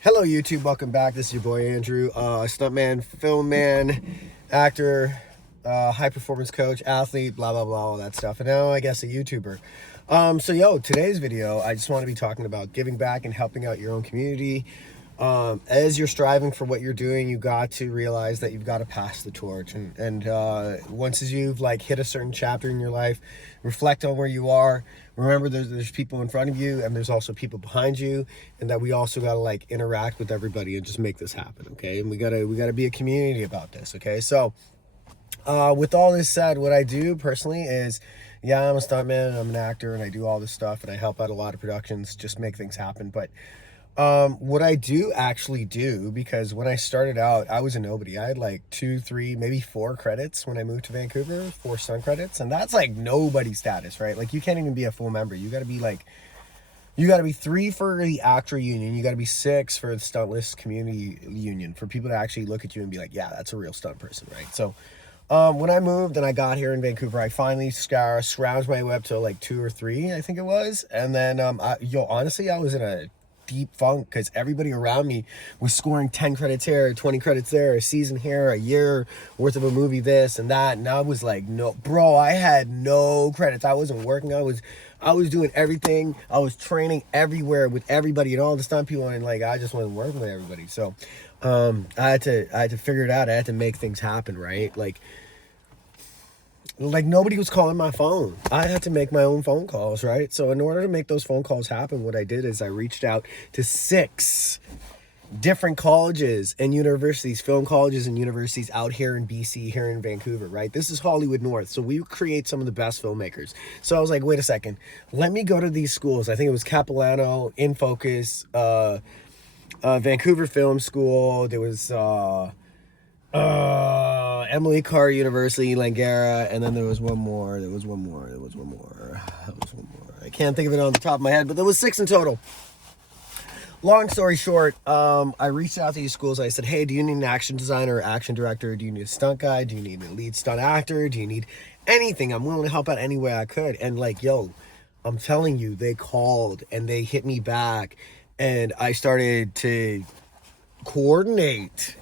Hello YouTube, welcome back. This is your boy Andrew, stuntman, film man, actor, high performance coach, athlete, blah blah blah, all that stuff. And now I guess a YouTuber. Today's video, I just want to be talking about giving back and helping out your own community. As you're striving for what you're doing, you got to realize that you've got to pass the torch. And once as you've hit a certain chapter in your life, reflect on where you are. Remember, there's people in front of you, and there's also people behind you, and that we also got to interact with everybody and just make this happen, okay? And we gotta be a community about this, okay? So, with all this said, what I do personally is, yeah, I'm a stuntman, I'm an actor, and I do all this stuff, and I help out a lot of productions, just make things happen. But what I do actually do, because when I started out, I was a nobody. I had 2, 3, maybe 4 credits when I moved to Vancouver, 4 stunt credits, and that's nobody status, right? You can't even be a full member. You got to be you got to be 3 for the actor union. You got to be 6 for the stuntless community union for people to actually look at you and be like, yeah, that's a real stunt person, right? So when I moved and I got here in Vancouver, I finally scrounged my way up to 2 or 3, I think it was. And then, honestly, I was in a deep funk because everybody around me was scoring 10 credits here, 20 credits there, a season here, a year worth of a movie, this and that. And I was like, no, bro, I had no credits. I wasn't working. I was doing everything. I was training everywhere with everybody and all the stunt people, and I just wasn't working with everybody. So I had to figure it out. I had to make things happen, right? Nobody was calling my phone. I had to make my own phone calls, right? So in order to make those phone calls happen, what I did is I reached out to 6 different colleges and universities, film colleges and universities out here in BC, here in Vancouver, right? This is Hollywood North, so we create some of the best filmmakers. So I was like, wait a second, let me go to these schools. I think it was Capilano, In Focus, Vancouver Film School. There was Emily Carr University, Langara, and then there was one more. I can't think of it on the top of my head, but there was 6 in total. Long story short, I reached out to these schools. I said, hey, do you need an action designer or action director? Do you need a stunt guy? Do you need a lead stunt actor? Do you need anything? I'm willing to help out any way I could. And I'm telling you, they called and they hit me back, and I started to coordinate.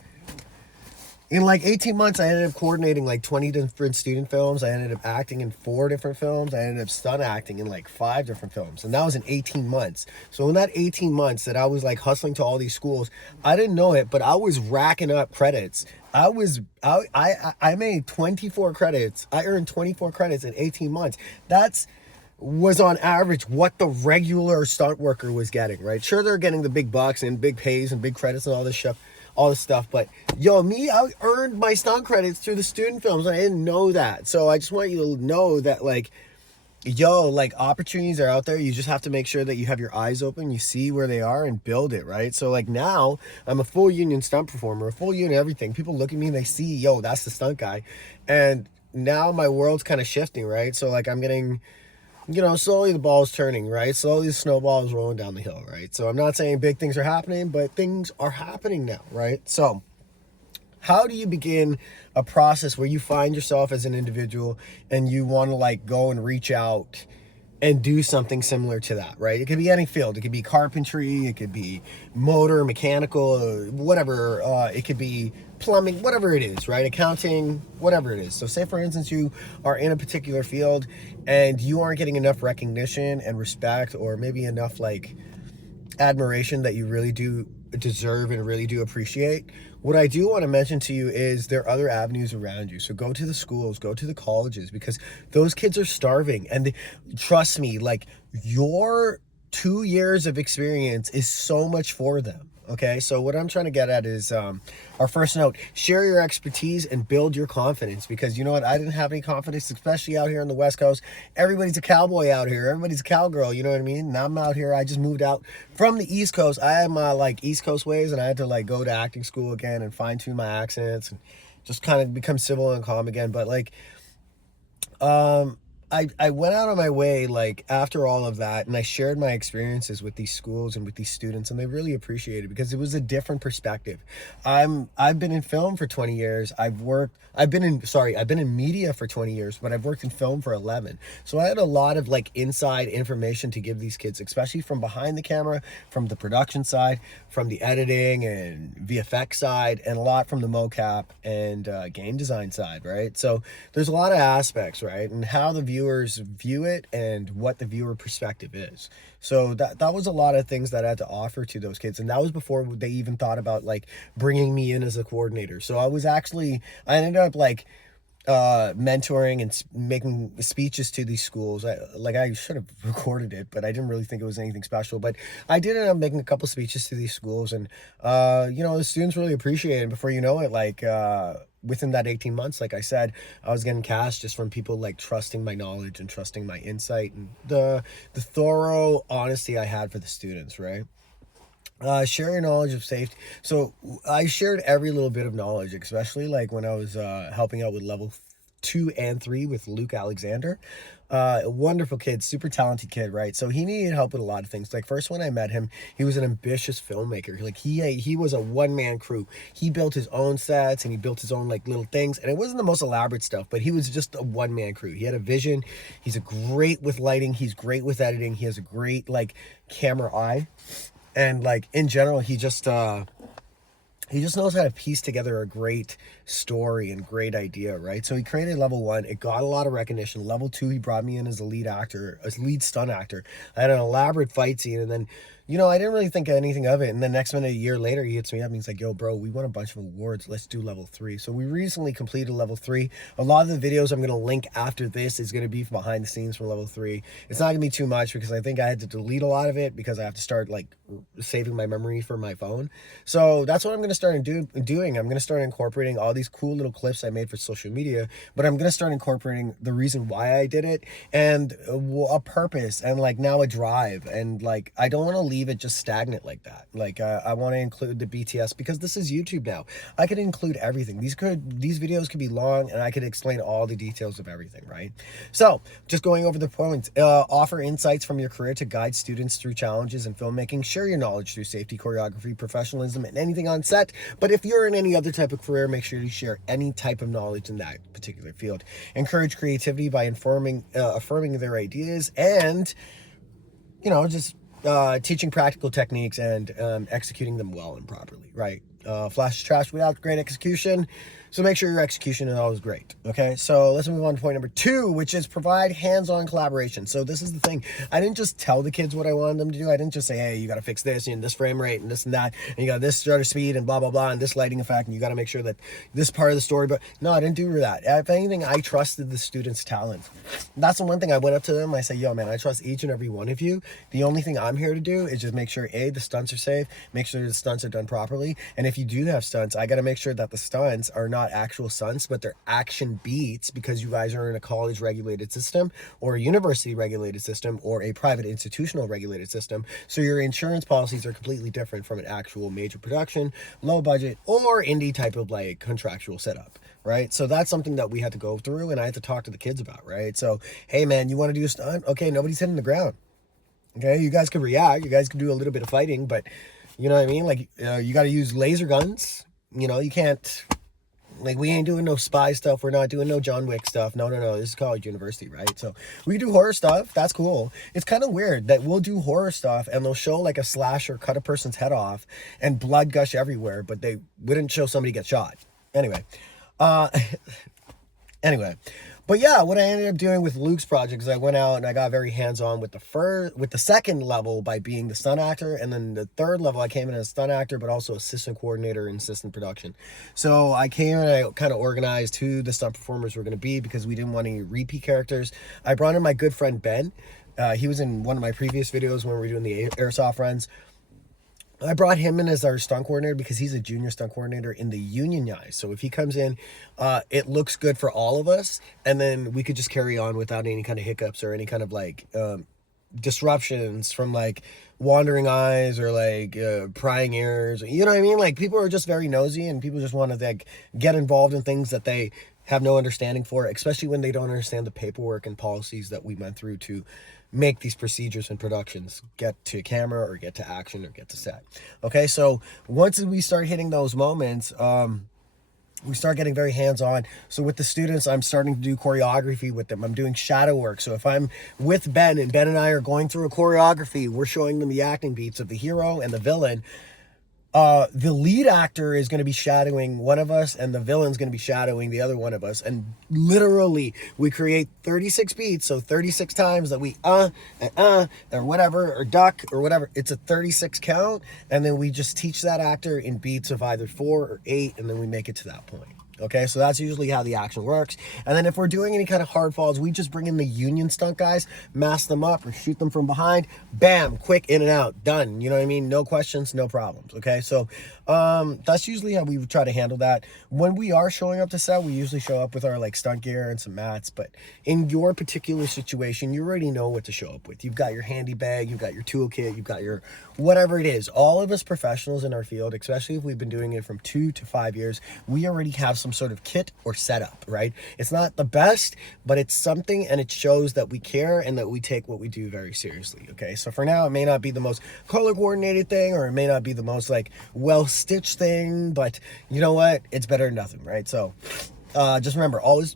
In 18 months, I ended up coordinating 20 different student films. I ended up acting in 4 different films. I ended up stunt acting in 5 different films. And that was in 18 months. So in that 18 months that I was hustling to all these schools, I didn't know it, but I was racking up credits. I made 24 credits. I earned 24 credits in 18 months. Was on average what the regular stunt worker was getting, right? Sure, they're getting the big bucks and big pays and big credits and all this stuff, but I earned my stunt credits through the student films. I didn't know that. So I just want you to know that opportunities are out there. You just have to make sure that you have your eyes open, you see where they are, and build it, right? So now I'm a full union stunt performer, a full union everything. People look at me and they see, that's the stunt guy. And now my world's kind of shifting, right? So I'm getting, slowly the ball's turning, right? Slowly the snowball is rolling down the hill, right? So I'm not saying big things are happening, but things are happening now, right? So how do you begin a process where you find yourself as an individual and you want to go and reach out and do something similar to that, right? It could be any field. It could be carpentry, it could be motor, mechanical, whatever. It could be plumbing, whatever it is, right? Accounting, whatever it is. So say for instance, you are in a particular field and you aren't getting enough recognition and respect, or maybe enough admiration that you really do deserve and really do appreciate. What I do want to mention to you is there are other avenues around you. So go to the schools, go to the colleges, because those kids are starving. And trust me, your 2 years of experience is so much for them. Okay, so what I'm trying to get at is our first note: share your expertise and build your confidence. Because you know what, I didn't have any confidence, especially out here on the West Coast. Everybody's a cowboy out here. Everybody's a cowgirl. You know what I mean? And I'm out here. I just moved out from the East Coast. I had my East Coast ways, and I had to go to acting school again and fine tune my accents and just kind of become civil and calm again. But I went out of my way, like, after all of that, and I shared my experiences with these schools and with these students, and they really appreciated it because it was a different perspective. I've been in film for 20 years. I've been in media for 20 years, but I've worked in film for 11. So I had a lot of like inside information to give these kids, especially from behind the camera, from the production side, from the editing and VFX side, and a lot from the mocap and game design side, right? So there's a lot of aspects, right? And how the viewers view it and what the viewer perspective is. So that was a lot of things that I had to offer to those kids. And that was before they even thought about like bringing me in as a coordinator. So I ended up like mentoring and making speeches to these schools. I should have recorded it, but I didn't really think it was anything special. But I did end up making a couple speeches to these schools, and the students really appreciated it. Before you know it, within that 18 months, like I said, I was getting cast just from people like trusting my knowledge and trusting my insight and the thorough honesty I had for the students, right? Share your knowledge of safety. So I shared every little bit of knowledge, especially like when I was helping out with level 2 and 3 with Luke Alexander. A wonderful kid, super talented kid, right? So he needed help with a lot of things. Like first when I met him, he was an ambitious filmmaker. Like he was a one-man crew. He built his own sets and he built his own like little things. And it wasn't the most elaborate stuff, but he was just a one-man crew. He had a vision. He's great with lighting. He's great with editing. He has a great like camera eye. And like in general, he just knows how to piece together a great story and great idea, right? So he created level 1. It got a lot of recognition. Level 2, he brought me in as a lead stunt actor. I had an elaborate fight scene, and then I didn't really think anything of it. And the next minute, a year later, he hits me up and he's like, yo, bro, we won a bunch of awards. Let's do level 3. So we recently completed level 3. A lot of the videos I'm going to link after this is going to be behind the scenes from level 3. It's not going to be too much because I think I had to delete a lot of it because I have to start like saving my memory for my phone. So that's what I'm going to start doing. I'm going to start incorporating all these cool little clips I made for social media, but I'm going to start incorporating the reason why I did it and a purpose and like now a drive. And like, I don't want to leave it just stagnant like that. Like I want to include the BTS because this is YouTube now. I could include everything. These videos could be long and I could explain all the details of everything, right? So just going over the points, offer insights from your career to guide students through challenges in filmmaking. Share your knowledge through safety, choreography, professionalism, and anything on set. But if you're in any other type of career, make sure you share any type of knowledge in that particular field. Encourage creativity by affirming their ideas and just teaching practical techniques and executing them well and properly, right? Flash is trash without great execution. So make sure your execution is always great. Okay, so let's move on to point number 2, which is provide hands-on collaboration. So this is the thing. I didn't just tell the kids what I wanted them to do. I didn't just say, hey, you got to fix this and this frame rate and this and that, and you got this shutter speed and blah, blah, blah, and this lighting effect, and you got to make sure that this part of the story, but no, I didn't do that. If anything, I trusted the students' talent. That's the one thing I went up to them. I say, yo, man, I trust each and every one of you. The only thing I'm here to do is just make sure, A, the stunts are safe, make sure the stunts are done properly, and if you do have stunts, I got to make sure that the stunts are not actual stunts, but they're action beats because you guys are in a college regulated system or a university regulated system or a private institutional regulated system. So your insurance policies are completely different from an actual major production, low budget, or indie type of like contractual setup, right? So that's something that we had to go through and I had to talk to the kids about, right? So, hey man, you want to do a stunt? Okay, nobody's hitting the ground. Okay, you guys could react, you guys could do a little bit of fighting, but you know what I mean? Like, you got to use laser guns. You can't, like, we ain't doing no spy stuff. We're not doing no John Wick stuff. No. This is college university, right? So we do horror stuff. That's cool. It's kind of weird that we'll do horror stuff and they'll show like a slasher cut a person's head off and blood gush everywhere, but they wouldn't show somebody get shot. Anyway. But yeah, what I ended up doing with Luke's project is I went out and I got very hands-on with the second level by being the stunt actor, and then the third level I came in as stunt actor, but also assistant coordinator and assistant production. So I came and I kind of organized who the stunt performers were going to be because we didn't want any repeat characters. I brought in my good friend Ben. He was in one of my previous videos when we were doing the airsoft runs. I brought him in as our stunt coordinator because he's a junior stunt coordinator in the union guys. So if he comes in, it looks good for all of us. And then we could just carry on without any kind of hiccups or any kind of like disruptions from like wandering eyes or like prying ears. You know what I mean? Like people are just very nosy, and people just want to like get involved in things that they have no understanding for, especially when they don't understand the paperwork and policies that we went through to make these procedures and productions get to camera or get to action or get to set. Okay, so once we start hitting those moments, we start getting very hands-on. So with the students, I'm starting to do choreography with them. I'm doing shadow work. So if I'm with Ben and Ben and I are going through a choreography, we're showing them the acting beats of the hero and the villain. The lead actor is going to be shadowing one of us, and the villain's going to be shadowing the other one of us. And literally, we create 36 beats, so 36 times that we or whatever, or duck, or whatever. It's a 36 count, and then we just teach that actor in beats of either 4 or 8, and then we make it to that point. Okay, so that's usually how the action works. And then if we're doing any kind of hard falls, we just bring in the union stunt guys, mask them up or shoot them from behind. Bam, quick, in and out, done. You know what I mean? No questions, no problems. Okay, so that's usually how we try to handle that. When we are showing up to set, we usually show up with our like stunt gear and some mats. But in your particular situation, you already know what to show up with. You've got your handy bag, you've got your toolkit, you've got your whatever it is. All of us professionals in our field, especially if we've been doing it from 2 to 5 years, we already have some sort of kit or setup, right? It's not the best, but it's something, and it shows that we care and that we take what we do very seriously. Okay, so for now, it may not be the most color coordinated thing, or it may not be the most like well stitched thing, but you know what? It's better than nothing, right? So just remember, always,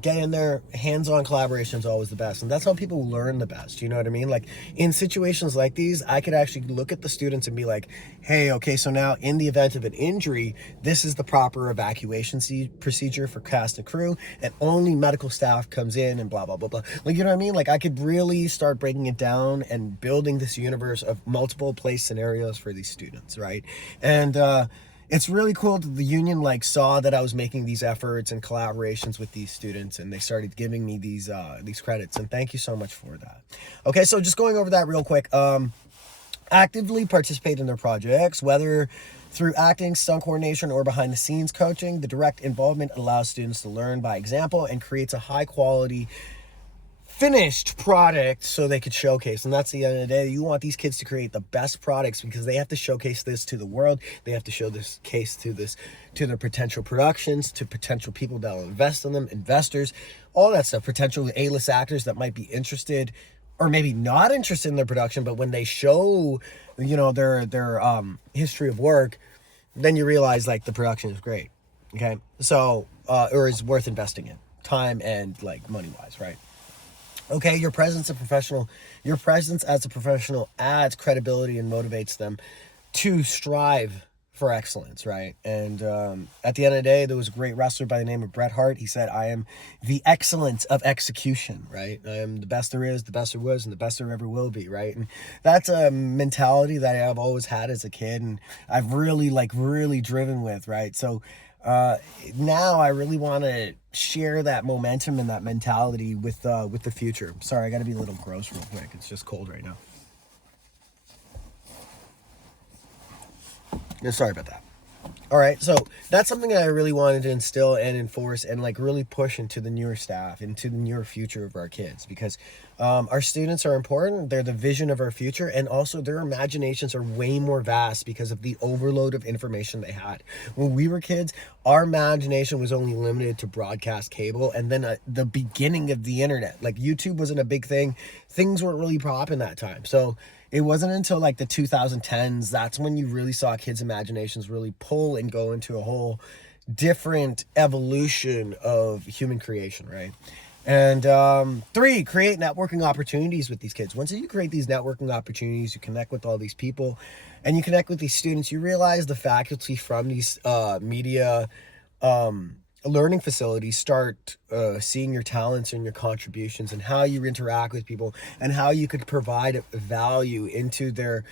get in there. Hands-on collaboration is always the best. And that's how people learn the best. You know what I mean? Like in situations like these, I could actually look at the students and be like, hey, okay, so now in the event of an injury, this is the proper evacuation procedure for cast and crew, and only medical staff comes in and blah, blah, blah, blah. Like, you know what I mean? Like I could really start breaking it down and building this universe of multiple place scenarios for these students, right? And, it's really cool that the union like saw that I was making these efforts and collaborations with these students, and they started giving me these credits, and thank you so much for that. Okay, so just going over that real quick. Actively participate in their projects, whether through acting, stunt coordination, or behind the scenes coaching. The direct involvement allows students to learn by example and creates a high quality finished product so they could showcase. And that's the end of the day. You want these kids to create the best products because they have to showcase this to the world. They have to show this case to their potential productions, to potential people that will invest in them, investors, all that stuff, potential A-list actors that might be interested or maybe not interested in their production, but when they show, their history of work, then you realize like the production is great. Okay. So, or is worth investing in time and like money wise, right? Okay, your presence as a professional adds credibility and motivates them to strive for excellence, right? And at the end of the day, there was a great wrestler by the name of Bret Hart. He said, I am the excellence of execution, right? I am the best there is, the best there was, and the best there ever will be, right? And that's a mentality that I've always had as a kid, and I've really driven with, right? So now I really want to share that momentum and that mentality with the future. Sorry, I got to be a little gross real quick. It's just cold right now. Yeah, sorry about that. All right, so that's something that I really wanted to instill and enforce and like really push into the newer staff, into the newer future of our kids, because our students are important. They're the vision of our future, and also their imaginations are way more vast because of the overload of information they had. When we were kids, our imagination was only limited to broadcast cable and then the beginning of the internet. Like YouTube wasn't a big thing. Things weren't really popping that time. So it wasn't until like the 2010s, that's when you really saw kids' imaginations really pull and go into a whole different evolution of human creation, right? And 3, create networking opportunities with these kids. Once you create these networking opportunities, you connect with all these people and you connect with these students, you realize the faculty from these media learning facilities start seeing your talents and your contributions and how you interact with people and how you could provide value into their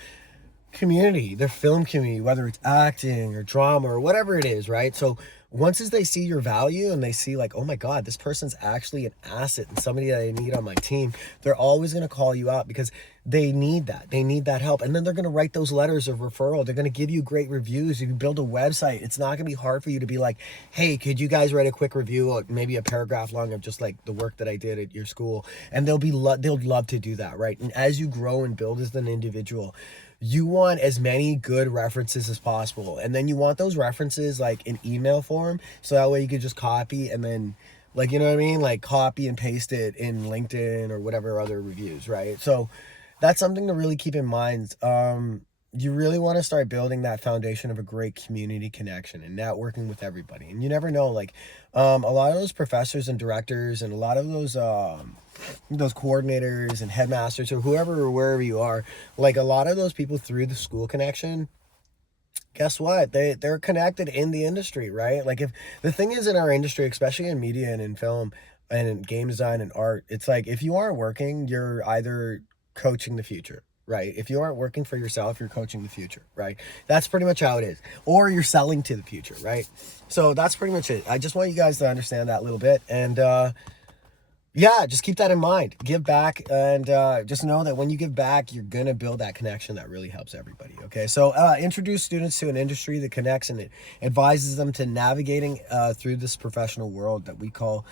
community, their film community, whether it's acting or drama or whatever it is, right? So once as they see your value and they see like, oh my God, this person's actually an asset and somebody that I need on my team, they're always going to call you out because they need that. They need that help. And then they're going to write those letters of referral. They're going to give you great reviews. If you build a website, it's not going to be hard for you to be like, hey, could you guys write a quick review, or maybe a paragraph long of just like the work that I did at your school? And they'll love to do that, right? And as you grow and build as an individual, you want as many good references as possible. And then you want those references like in email form. So that way you could just copy and then like, you know what I mean? Like copy and paste it in LinkedIn or whatever other reviews, right? So that's something to really keep in mind. You really want to start building that foundation of a great community connection and networking with everybody. And you never know, like, a lot of those professors and directors and a lot of those coordinators and headmasters or whoever or wherever you are, like a lot of those people through the school connection, guess what? They're connected in the industry, right? Like if the thing is in our industry, especially in media and in film and in game design and art, it's like if you aren't working, you're either coaching the future, right? If you aren't working for yourself, you're coaching the future, right? That's pretty much how it is. Or you're selling to the future, right? So that's pretty much it. I just want you guys to understand that a little bit. And yeah, just keep that in mind. Give back, and just know that when you give back, you're going to build that connection that really helps everybody, okay? So introduce students to an industry that connects and it advises them to navigating through this professional world that we call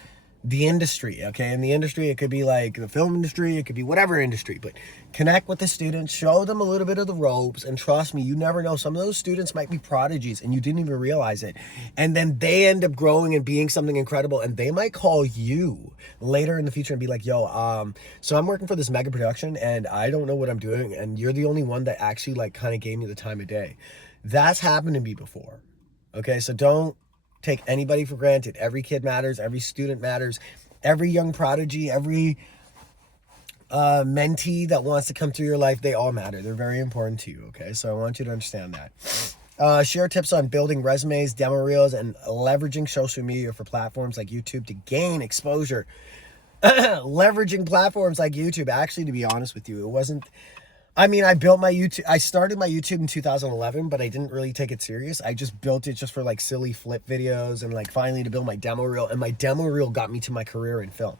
the industry, okay? In the industry, it could be like the film industry, it could be whatever industry, but connect with the students, show them a little bit of the ropes, and trust me, you never know. Some of those students might be prodigies and you didn't even realize it. And then they end up growing and being something incredible, and they might call you later in the future and be like, yo, so I'm working for this mega production and I don't know what I'm doing, and you're the only one that actually like kind of gave me the time of day. That's happened to me before, okay? So don't take anybody for granted. Every kid matters. Every student matters. Every young prodigy, every mentee that wants to come through your life, they all matter. They're very important to you, okay? So I want you to understand that. Share tips on building resumes, demo reels, and leveraging social media for platforms like YouTube to gain exposure. Leveraging platforms like YouTube. Actually, to be honest with you, it wasn't... I mean, I started my YouTube in 2011, but I didn't really take it serious. I just built it just for like silly flip videos and like finally to build my demo reel. And my demo reel got me to my career in film.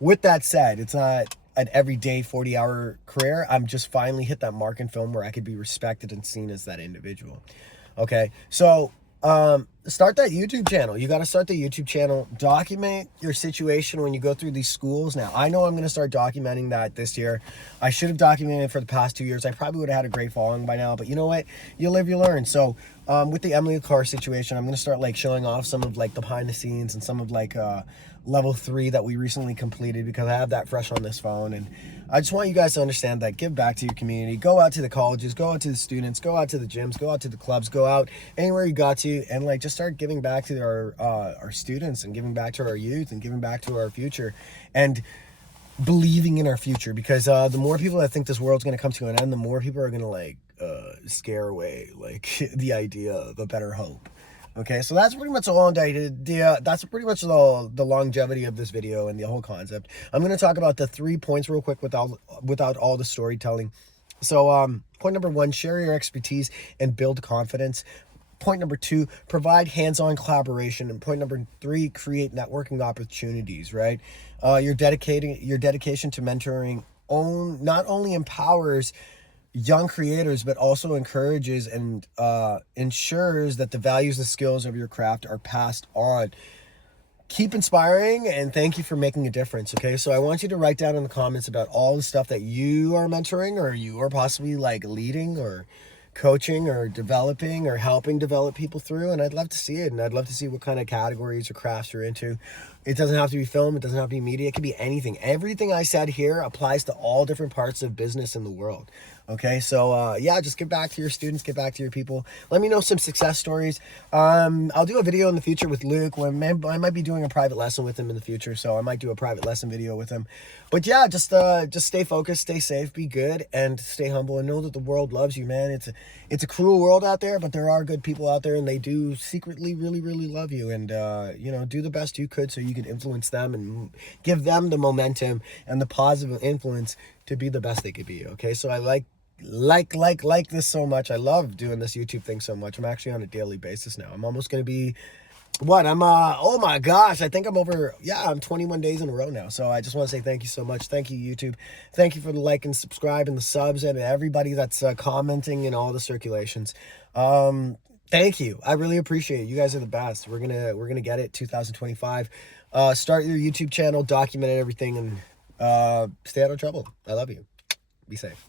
With that said, it's not an everyday 40-hour career. I'm just finally hit that mark in film where I could be respected and seen as that individual. Okay, so start that YouTube channel. You got to start the YouTube channel. Document your situation when you go through these schools. Now, I know I'm going to start documenting that this year. I should have documented for the past 2 years. I probably would have had a great following by now, but you know what? You live, you learn. So with the Emily Carr situation, I'm going to start like showing off some of like the behind the scenes and some of like level 3 that we recently completed because I have that fresh on this phone. And I just want you guys to understand that. Give back to your community. Go out to the colleges, go out to the students, go out to the gyms, go out to the clubs, go out anywhere you got to, and like just start giving back to our students and giving back to our youth and giving back to our future and believing in our future, because the more people that think this world's going to come to an end, the more people are going to like scare away like the idea of a better hope. Okay, so that's pretty much all that's pretty much the longevity of this video and the whole concept. I'm going to talk about the 3 points real quick without all the storytelling. So point number 1, share your expertise and build confidence. Point number 2, provide hands-on collaboration. And point number 3, create networking opportunities, right? Your dedication to mentoring not only empowers young creators, but also encourages and ensures that the values and skills of your craft are passed on. Keep inspiring, and thank you for making a difference, okay? So I want you to write down in the comments about all the stuff that you are mentoring or you are possibly like leading or coaching or developing or helping develop people through, and I'd love to see it, and I'd love to see what kind of categories or crafts you're into. It doesn't have to be film, it doesn't have to be media, it could be anything. Everything I said here applies to all different parts of business in the world. Okay, so yeah, just get back to your students, get back to your people. Let me know some success stories. I'll do a video in the future with Luke. I might be doing a private lesson with him in the future, so I might do a private lesson video with him. But yeah, just stay focused, stay safe, be good, and stay humble, and know that the world loves you, man. It's a cruel world out there, but there are good people out there, and they do secretly really, really love you. And you know, do the best you could so you can influence them and give them the momentum and the positive influence to be the best they could be. Okay, so I like this so much. I love doing this YouTube thing so much. I'm actually on a daily basis now. I'm almost going to be What I'm oh my gosh, I think I'm over, yeah, I'm 21 days in a row now. So I just want to say thank you so much. Thank you, YouTube. Thank you for the like and subscribe and the subs and everybody that's commenting and all the circulations. Thank you. I really appreciate it. You guys are the best. We're gonna get it 2025. Start your YouTube channel, document everything, and stay out of trouble. I love you. Be safe.